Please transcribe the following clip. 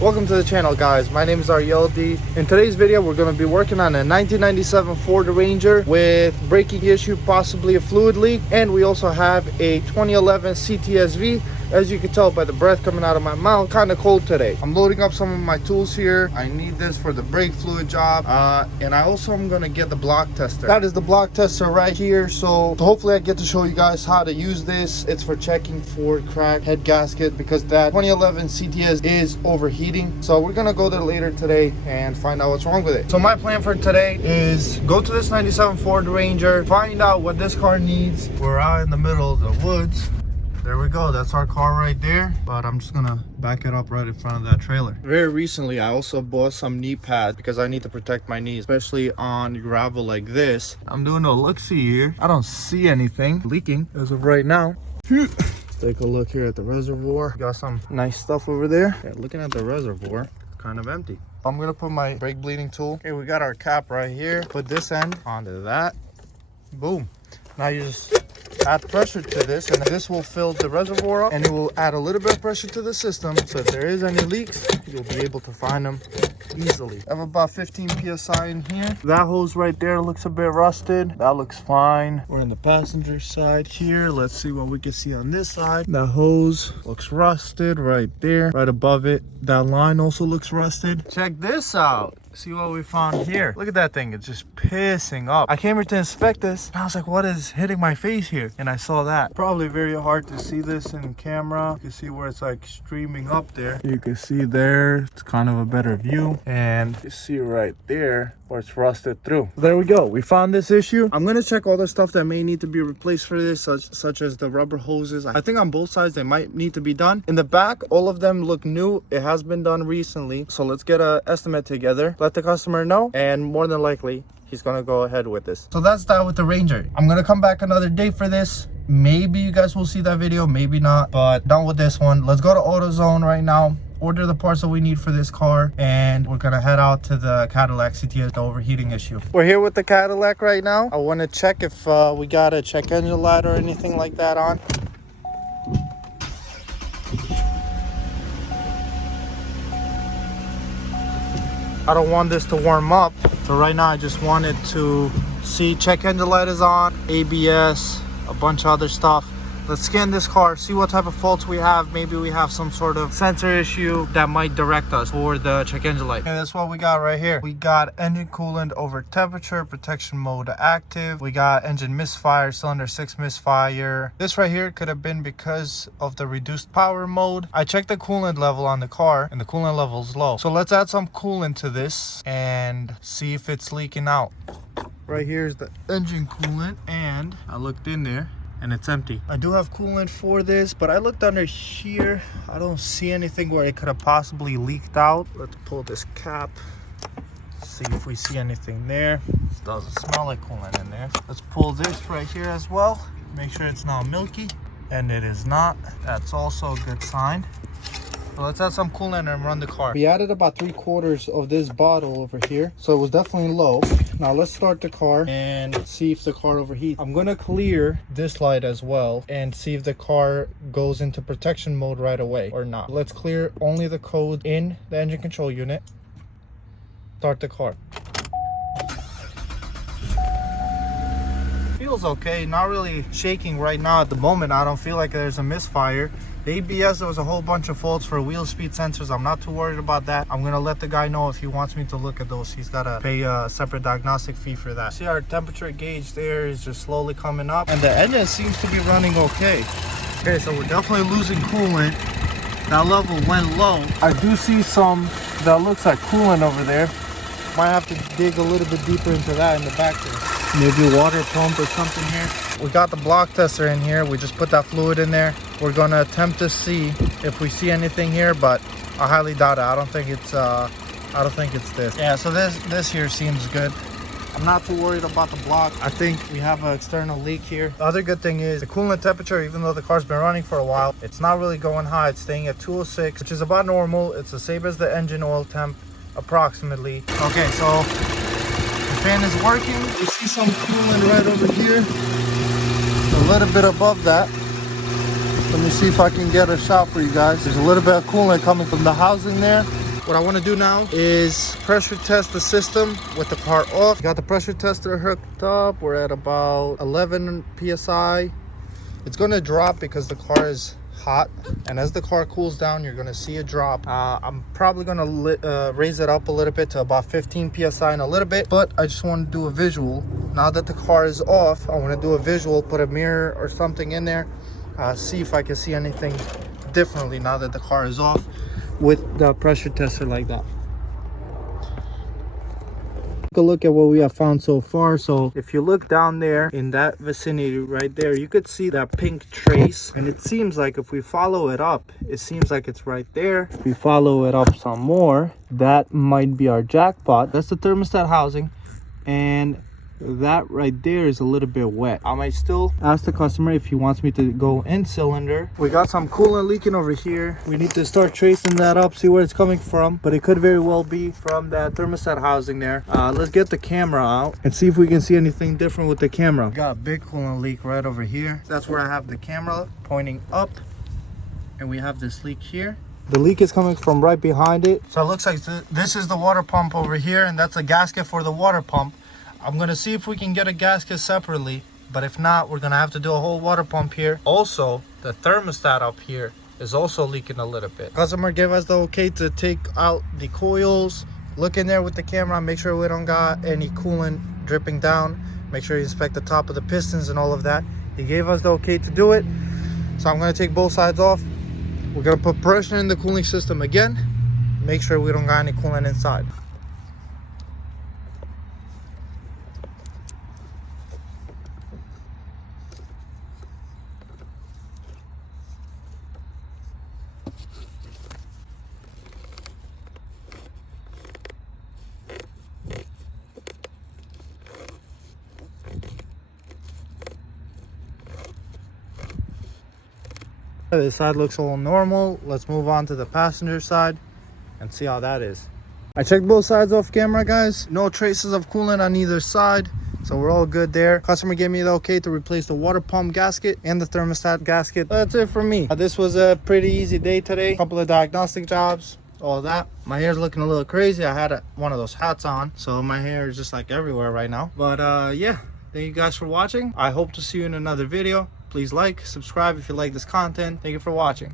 Welcome to the channel, guys. My name is Arieldi. In today's video, we're going to be working on a 1997 Ford Ranger with braking issue, possibly a fluid leak, and we also have a 2011 CTSV. As you can tell by the breath coming out of my mouth, kind of cold today. I'm loading up some of my tools here. I need this for the brake fluid job, and I also am going to get the block tester. That is the block tester right here. So hopefully I get to show you guys how to use this. It's for checking for cracked head gasket because that 2011 CTS is overheating. So we're going to go there later today and find out what's wrong with it. So my plan for today is go to this 97 Ford Ranger, find out what this car needs. We're out in the middle of the woods. There we go, that's our car right there, but I'm just gonna back it up right in front of that trailer. Very recently I also bought some knee pads because I need to protect my knees, especially on gravel like this. I'm doing a look-see here. I don't see anything leaking as of right now. Let's take a look here at the reservoir. Got some nice stuff over there. Yeah, looking at the reservoir, it's kind of empty. I'm gonna put my brake bleeding tool. Okay, we got our cap right here. Put this end onto that. Boom. Now you just add pressure to this, and this will fill the reservoir up, and it will add a little bit of pressure to the system, so if there is any leaks, you'll be able to find them easily. I have about 15 psi in here. That hose right there looks a bit rusted. That looks fine. We're in the passenger side here. Let's see what we can see on this side. That hose looks rusted right there, right above it. That line also looks rusted. Check this out. See what we found here. Look at that thing. It's just pissing up. I came here to inspect this, and I was like, what is hitting my face here? And I saw that. Probably very hard to see this in camera. You can see where it's like streaming up there. You can see there, it's kind of a better view. And you see right there where it's rusted through. There we go. We found this issue. I'm gonna check all the stuff that may need to be replaced for this, such as the rubber hoses. I think on both sides they might need to be done. In the back, all of them look new. It has been done recently. So let's get an estimate together. Let the customer know, and more than likely he's gonna go ahead with this. So that's that with the Ranger. I'm gonna come back another day for this. Maybe you guys will see that video, maybe not, but done with this one. Let's go to AutoZone right now, order the parts that we need for this car, and we're gonna head out to the Cadillac CTS, the overheating issue. We're here with the Cadillac right now. I want to check if we got a check engine light or anything like that on. I don't want this to warm up, so right now I just wanted to see check engine light is on, ABS, a bunch of other stuff. Let's scan this car, see what type of faults we have. Maybe we have some sort of sensor issue that might direct us for the check engine light. And that's what we got right here. We got engine coolant over temperature, protection mode active. We got engine misfire, cylinder 6 misfire. This right here could have been because of the reduced power mode. I checked the coolant level on the car, and the coolant level is low. So let's add some coolant to this and see if it's leaking out. Right here is the engine coolant, and I looked in there and it's empty. I do have coolant for this, but I looked under here. I don't see anything where it could have possibly leaked out. Let's pull this cap, see if we see anything there. It doesn't smell like coolant in there. Let's pull this right here as well. Make sure it's not milky, and it is not. That's also a good sign. So let's add some coolant and run the car. We added about 3/4 of this bottle over here, so it was definitely low. Now let's start the car and see if the car overheats. I'm gonna clear this light as well and see if the car goes into protection mode right away or not. Let's clear only the code in the engine control unit. Start the car. Feels okay, not really shaking right now at the moment. I don't feel like there's a misfire. The ABS, there was a whole bunch of faults for wheel speed sensors. I'm not too worried about that. I'm gonna let the guy know if he wants me to look at those. He's gotta pay a separate diagnostic fee for that. See, our temperature gauge there is just slowly coming up, and the engine seems to be running okay. Okay, so we're definitely losing coolant. That level went low. I do see some that looks like coolant over there. Might have to dig a little bit deeper into that in the back there. Maybe a water pump or something here. We got the block tester in here. We just put that fluid in there. We're gonna attempt to see if we see anything here, but I highly doubt it. I don't think it's this. Yeah, so this here seems good. I'm not too worried about the block. I think we have an external leak here. The other good thing is the coolant temperature, even though the car's been running for a while, it's not really going high. It's staying at 206, which is about normal. It's the same as the engine oil temp, approximately. Okay, so the fan is working. You see some coolant right over here. A little bit above that. Let me see if I can get a shot for you guys. There's a little bit of coolant coming from the housing there. what I want to do now is pressure test the system with the car off. Got the pressure tester hooked up. We're at about 11 psi. It's going to drop because the car is hot, and as the car cools down, you're going to see a drop. I'm probably going to raise it up a little bit to about 15 psi in a little bit, but I just want to do a visual. Now that the car is off, I want to do a visual, put a mirror or something in there, see if I can see anything differently now that the car is off with the pressure tester like that. A look at what we have found so far. So if you look down there in that vicinity right there, you could see that pink trace, and it seems like if we follow it up, it seems like it's right there. If we follow it up some more, that might be our jackpot. That's the thermostat housing, and that right there is a little bit wet. I might still ask the customer if he wants me to go in cylinder. We got some coolant leaking over here. We need to start tracing that up, see where it's coming from, but it could very well be from that thermostat housing there. Let's get the camera out and see if we can see anything different with the camera. Got a big coolant leak right over here. That's where I have the camera pointing up, and we have this leak here. The leak is coming from right behind it. So it looks like this is the water pump over here, and that's a gasket for the water pump. I'm gonna see if we can get a gasket separately, but if not, we're gonna have to do a whole water pump here. Also, the thermostat up here is also leaking a little bit. Customer gave us the okay to take out the coils, look in there with the camera, make sure we don't got any coolant dripping down, make sure you inspect the top of the pistons and all of that. He gave us the okay to do it, so I'm gonna take both sides off. We're gonna put pressure in the cooling system again, make sure we don't got any coolant inside. This side looks all normal. Let's move on to the passenger side and see how that is. I checked both sides off camera, guys. No traces of coolant on either side, so we're all good there. Customer gave me the okay to replace the water pump gasket and the thermostat gasket. That's it for me. This was a pretty easy day today. A couple of diagnostic jobs, all that. My hair's looking a little crazy. I had one of those hats on, so my hair is just like everywhere right now. But yeah, thank you guys for watching. I hope to see you in another video. Please like, subscribe if you like this content. Thank you for watching.